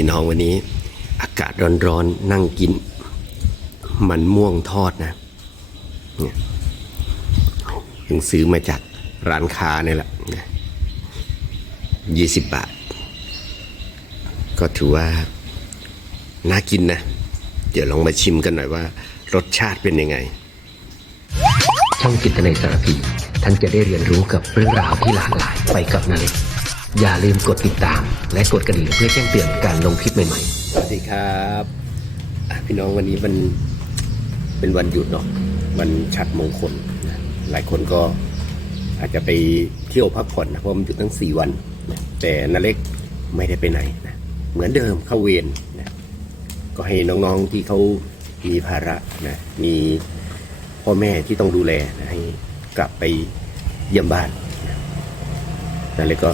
พี่น้องวันนี้ อากาศร้อนๆนั่งกิน มันม่วงทอดนะเนี่ยเพิ่งซื้อมาจากร้านค้าเนี่ยแหละยี่สิบบาท ก็ถือว่า น่ากินนะ เดี๋ยวลองมาชิมกันหน่อยว่า รสชาติเป็นยังไง ช่องจิตในสารพีท่านจะได้เรียนรู้กับเรื่องราวที่หลากหลายไปกับนาเล็ก อย่าลืมกดติดตาม และกดกระดิ่งเพื่อแจ้งเตือนการลงคลิปใหม่ๆ สวัสดีครับอะพี่น้องวันนี้มันเป็นวันหยุดเนาะวันฉัดมงคลนะหลายคนก็อาจจะไปเที่ยวพักผ่อนนะเพราะมันหยุดทั้งสี่วันนะแต่นาเล็กไม่ได้ไปไหนนะเหมือนเดิมเข้าเวรนะก็ให้น้องๆที่เขามีภาระนะมีพ่อแม่ที่ต้องดูแลนะให้กลับไปเยี่ยมบ้านนะนาเล็กก็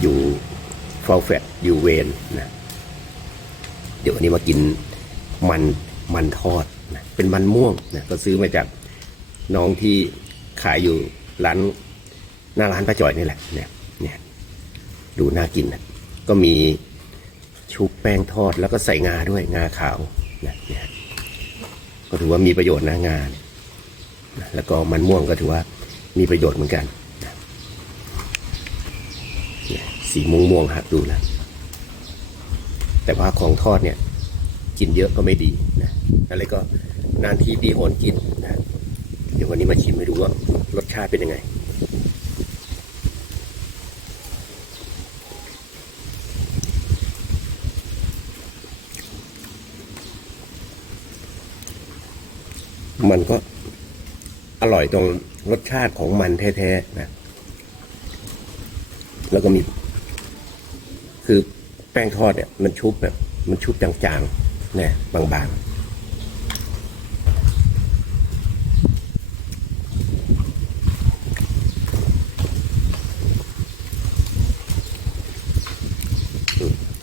อยู่เฝ้าแฟดอยู่เวรนะเดี๋ยววันนี้มากินมันมันทอดนะเป็นมันม่วงนะก็ซื้อมาจากน้องที่ขายอยู่ร้านหน้าร้านป้าจ่อยนี่แหละเนี่ยเนี่ยดูน่ากินนะก็มีชุบแป้งทอดแล้วก็ใส่งาด้วยงาขาวนะเนี่ยก็ถือว่ามีประโยชน์นะงานนะแล้วก็มันม่วงก็ถือว่ามีประโยชน์เหมือนกันนะเนี่ย สีม่วงม่วงๆครับดูแล้วแต่ว่าของทอดเนี่ย กินเยอะก็ไม่ดีนะอะไรก็นานทีปีหนกินนะเดี๋ยววันนี้มาชิมให้ดูว่ารสชาติเป็นยังไงมันก็อร่อยตรงรสชาติของมันแท้ๆนะ แล้วก็มี คือแป้งทอดเนี่ยมันชุบแบบ มันชุบจางๆเนี่ยบางๆ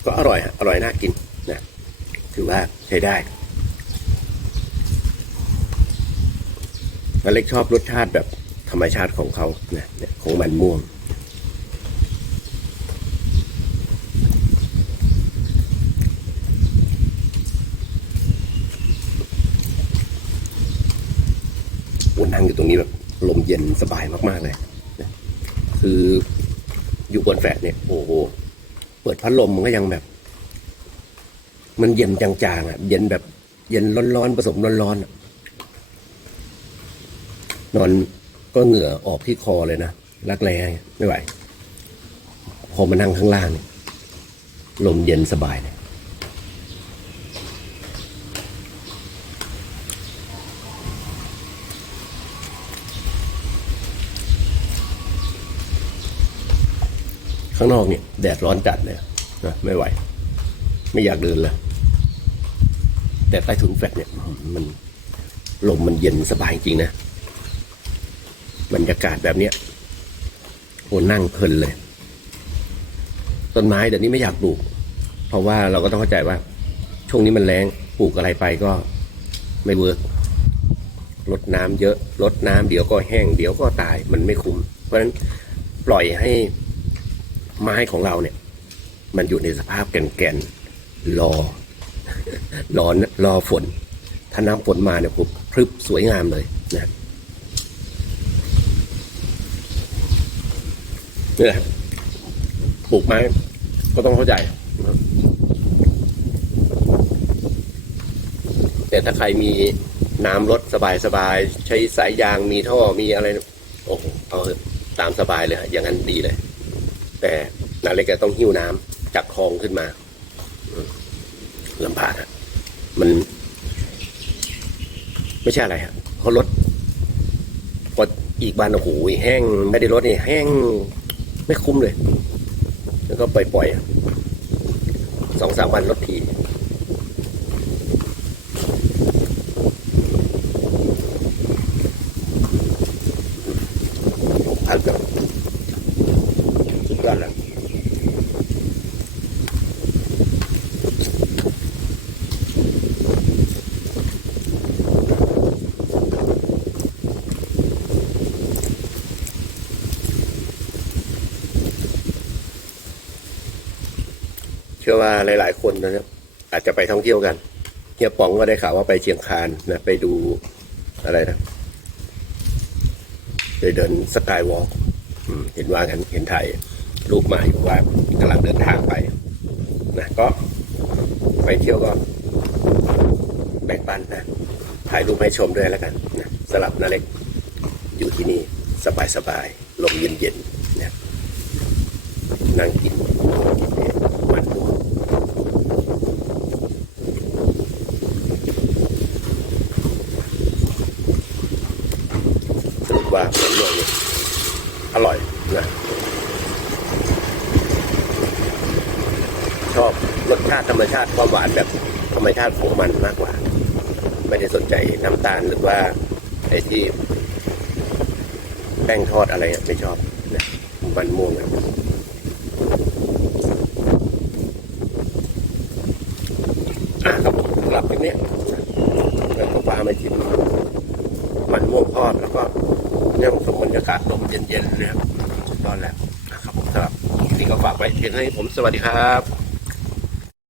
ก็อร่อยฮะอร่อยน่ากินนะถือว่าใช้ได้อเล็กชอบรสชาติแบบธรรมชาติของเขานะเนี่ยของมันม่วง ผมนั่งอยู่ตรงนี้แบบลมเย็นสบายมากๆเลยนะคืออยู่บนแฟลตเนี่ยโอ้โหเปิดพัดลมมันก็ยังแบบ มันเย็นจางๆอะ เย็นแบบ เย็นร้อนๆผสมร้อนๆอะนอนก็เหงื่อออกที่คอเลยนะรักแร้ไม่ไหว พอมานั่งข้างล่างเนี่ยลมเย็นสบายเลย ข้างนอกเนี่ยแดดร้อนจัดเลยนะไม่ไหว ไม่อยากเดินเลยแต่ใต้ถุนแฟลตเนี่ยมันลมมันเย็นสบายจริงนะบรรยากาศแบบเนี้ยโอ้นั่งเพลินเลย ต้นไม้เดี๋ยวนี้ไม่อยากปลูก เพราะว่าเราก็ต้องเข้าใจว่า ช่วงนี้มันแรงปลูกอะไรไปก็ไม่เวิร์กลดน้ำเยอะลดน้ำเดี๋ยวก็แห้งเดี๋ยวก็ตายมันไม่คุ้มเพราะฉะนั้นปล่อยให้ ไม้ของเราเนี่ย มันอยู่ในสภาพแก่นๆรอรอรอฝน ถ้าน้ำฝนมาเนี่ยผมพรึบสวยงามเลยนะนี่แหละปลูกไม้ก็ต้องเข้าใจ แต่ถ้าใครมีน้ำรถสบายๆใช้สายยางมีท่อมีอะไร โอ้โหเอาตามสบายเลย อย่างนั้นดีเลย แต่นาเล็กก็ต้องหิ้วน้ำจากคลองขึ้นมาอืมลำบากฮะมัน ไม่ใช่อะไรฮะเขาลดพออีกบานโอ้โหแห้ง ไม่ได้ลดนี่แห้งไม่คุ้มเลย แล้วก็ปล่อยๆสองสามวันลดทีพักกับ สุดยอดแล้วเชื่อว่าหลาย ๆ คนนะครับ อาจจะไปท่องเที่ยวกันเฮียป๋องก็ได้ข่าวว่าไปเชียงคานนะไปดูอะไรนะไปเดินสกายวอล์กเห็นว่ากันเห็นถ่าย รูปมาอยู่ว่ากำลังเดินทางไปนะก็ไปเที่ยวก็แบ่งปันนะถ่ายรูปให้ชมด้วยแล้วกันนะสลับนาเล็กอยู่ที่นี่สบายสบายๆลมเย็นเย็นๆนะนั่งกินมันม่วงสรุปว่ามันม่วงเนี่ยอร่อยนะ ชอบ รสชาติธรรมชาติความหวานแบบธรรมชาติของมันมากกว่า ไม่ได้สนใจน้ำตาลหรือว่าไอ้ที่แป้งทอดอะไรอะไม่ชอบนะมันม่วงนะอะครับสำหรับคลิปนี้แล้วก็พามาชิมมันม่วงทอดแล้วก็เนี่ยสมบรรยากาศลมเย็นๆนะครับสุดยอดแล้วนะครับผมสำหรับคลิปนี้ก็ฝากไว้เพียงเท่านี้ผมสวัสดีครับ